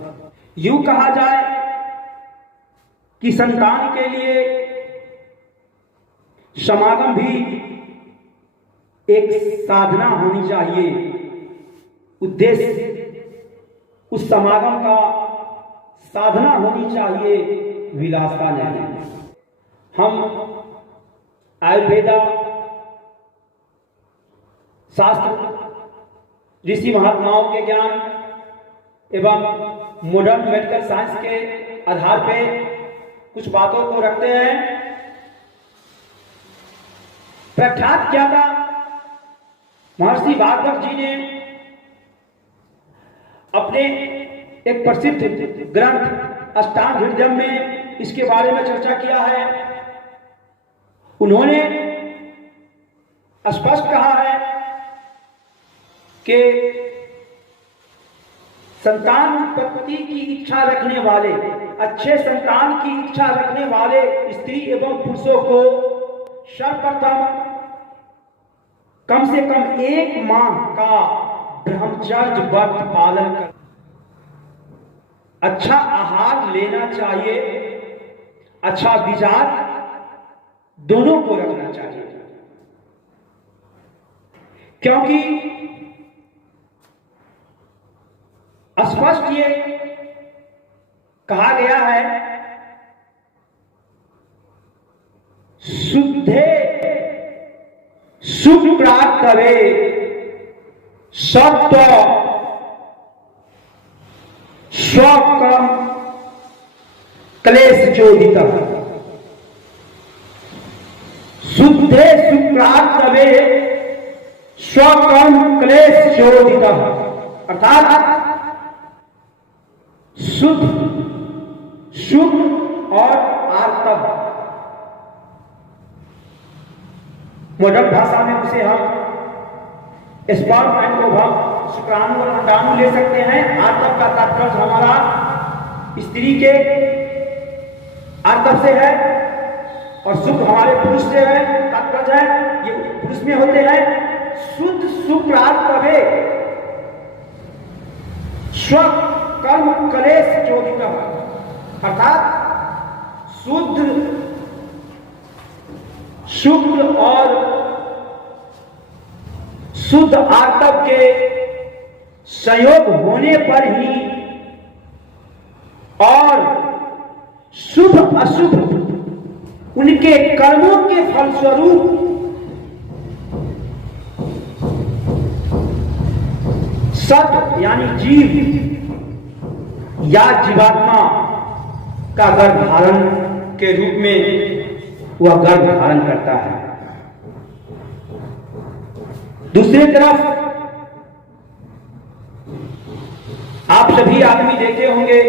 यूं कहा जाए कि संतान के लिए समागम भी एक साधना होनी चाहिए। उद्देश्य उस समागम का साधना होनी चाहिए, विलासता नहीं। हम आयुर्वेदा शास्त्र, ऋषि महात्माओं के ज्ञान एवं मॉडर्न मेडिकल साइंस के आधार पे कुछ बातों को रखते हैं। प्रख्यात क्या था, महर्षि भागवत जी ने अपने एक प्रसिद्ध ग्रंथ अष्टांग हृदय में इसके बारे में चर्चा किया है। उन्होंने स्पष्ट कहा है कि संतान उत्पत्ति की इच्छा रखने वाले, अच्छे संतान की इच्छा रखने वाले स्त्री एवं पुरुषों को सर्वप्रथम कम से कम 1 माह का ब्रह्मचर्य व्रत पालन कर, अच्छा आहार लेना चाहिए, अच्छा विचार दोनों को रखना चाहिए। क्योंकि स्पष्ट ये कहा गया है, शुद्धे शुक्रात्तरे सत्व स्वकर्म क्लेश चोदित। शुद्धे शुक्रात्तरे स्वकर्म क्लेश चोदित, अर्थात शुद्ध, शुद्ध और आर्तव, मॉडर्न भाषा में उसे हम स्पर्म एंड ओवम, शुक्राणु और अंडाणु ले सकते हैं। आर्तव का तात्पर्य हमारा स्त्री के आर्तव से है और सुख हमारे पुरुष से है, तात्पर्य है ये पुरुष में होते हैं। शुद्ध शुक्रात्तवे स्व कर्म क्लेश चोदित, अर्थात शुद्ध, शुक्र और शुद्ध आर्तव के संयोग होने पर ही और शुभ अशुभ उनके कर्मों के फलस्वरूप सत यानी जीव या जीवात्मा का गर्भ धारण के रूप में वह गर्भ धारण करता है। दूसरी तरफ आप सभी आदमी देखे होंगे,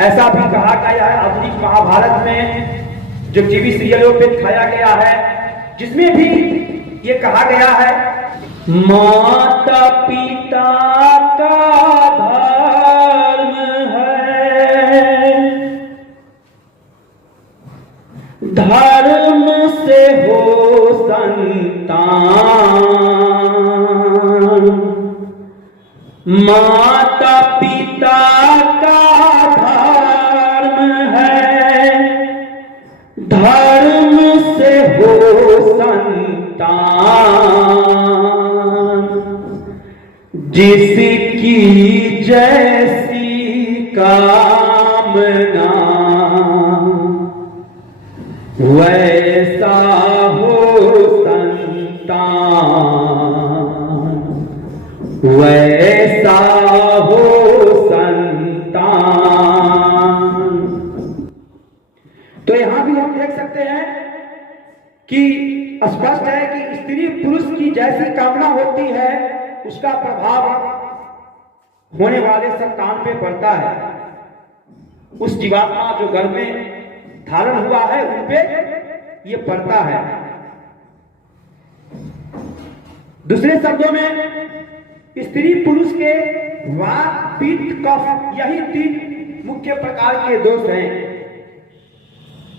ऐसा भी कहा गया है आधुनिक महाभारत में, जो टीवी सीरियलों पे दिखाया गया है, जिसमें भी ये कहा गया है, माता पिता का धर्म है, धर्म से हो संतान, माता पिता का धर्म है, धर्म से हो संतान, जिसकी जैसी कामना वैसा हो संतान, वैसा हो संतान। तो यहां भी हम देख सकते हैं कि स्पष्ट है कि स्त्री पुरुष की जैसी कामना होती है, उसका प्रभाव होने वाले संतान पे पड़ता है। उस जीवात्मा जो गर्भ में धारण हुआ है उन पे ये पड़ता है। दूसरे शब्दों में स्त्री पुरुष के वात पित्त कफ, यही 3 मुख्य प्रकार के दोष हैं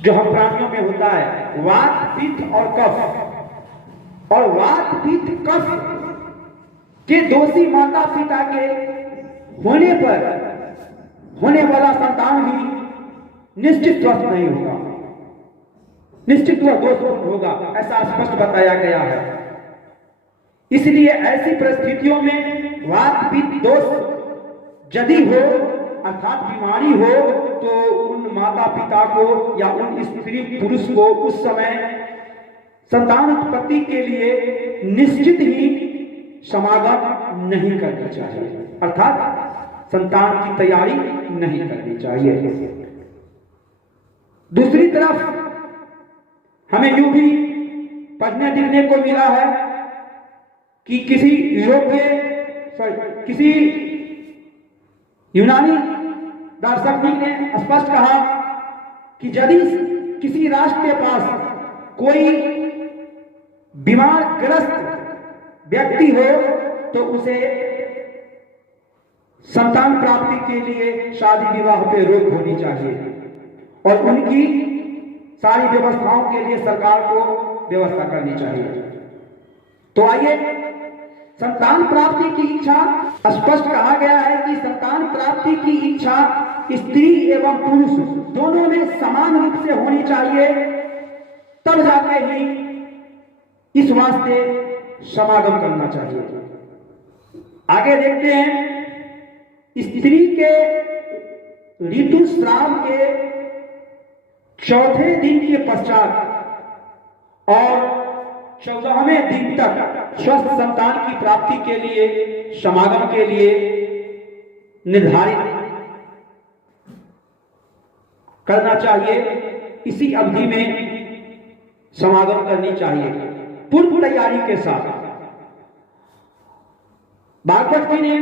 जो हम प्राणियों में होता है, वात पित्त और कफ। और वात पित्त कफ के दोषी माता पिता के होने पर होने वाला संतान भी निश्चित स्वस्थ नहीं होगा, निश्चित वह दोषपूर्ण होगा, ऐसा स्पष्ट बताया गया है। इसलिए ऐसी परिस्थितियों में वात पित्त दोष यदि हो अर्थात बीमारी हो तो उन माता पिता को या उन स्त्री पुरुष को उस समय संतान उत्पत्ति के लिए निश्चित ही समागम नहीं करनी चाहिए, अर्थात संतान की तैयारी नहीं करनी चाहिए। दूसरी तरफ हमें यूं भी पढ़ने देखने को मिला है कि किसी यूनानी दार्शनिक ने स्पष्ट कहा कि यदि किसी राष्ट्र के पास कोई बीमार ग्रस्त व्यक्ति हो तो उसे संतान प्राप्ति के लिए शादी विवाह पे रोक होनी चाहिए और उनकी सारी व्यवस्थाओं के लिए सरकार को व्यवस्था करनी चाहिए। तो आइए, संतान प्राप्ति की इच्छा स्पष्ट कहा गया है कि संतान प्राप्ति की इच्छा स्त्री एवं पुरुष दोनों में समान रूप से होनी चाहिए, तब जाके ही इस वास्ते समागम करना चाहिए। आगे देखते हैं, स्त्री के ऋतुस्राव के चौथे दिन के पश्चात और 14वें दिन तक स्वस्थ संतान की प्राप्ति के लिए समागम के लिए निर्धारित करना चाहिए। इसी अवधि में समागम करनी चाहिए पूर्व तैयारी के साथ। भागवत जी ने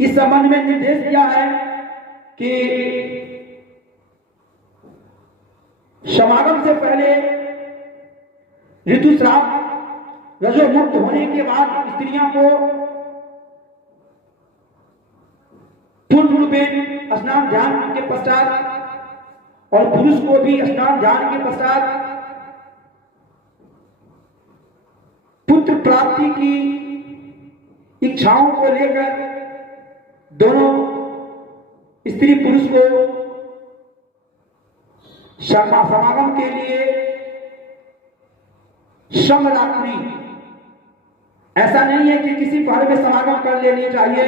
इस संबंध में निर्देश दिया है कि समागम से पहले ऋतुस्राव रजोमुक्त होने के बाद स्त्रियों को पूर्ण रूपे स्नान ध्यान के पश्चात और पुरुष को भी स्नान ध्यान के पश्चात पुत्र प्राप्ति की इच्छाओं को लेकर दोनों स्त्री पुरुष को समागम के लिए समरात्रि, ऐसा नहीं है कि किसी पहर में समागम कर लेनी चाहिए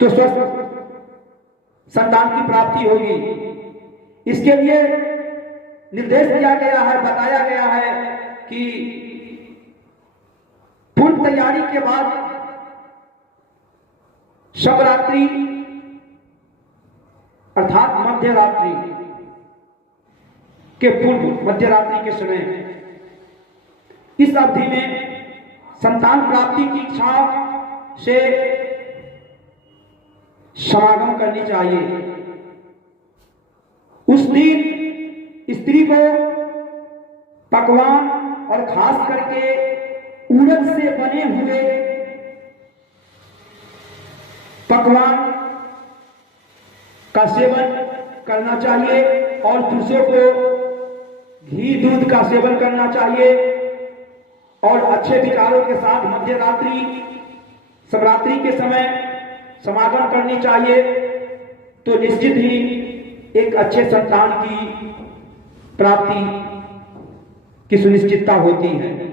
तो स्वस्थ संतान की प्राप्ति होगी। इसके लिए निर्देश दिया गया है, बताया गया है कि पूर्ण तैयारी के बाद शवरात्रि अर्थात मध्य रात्रि के पूर्व, मध्य रात्रि के समय इस अवधि में संतान प्राप्ति की इच्छा से समागम करनी चाहिए। उस दिन स्त्री को पकवान और खास करके उड़द से बने हुए पकवान का सेवन करना चाहिए और पुरुषों को घी दूध का सेवन करना चाहिए और अच्छे विचारों के साथ मध्य रात्रि शिवरात्रि के समय समागम करनी चाहिए तो निश्चित ही एक अच्छे संतान की प्राप्ति की सुनिश्चितता होती है।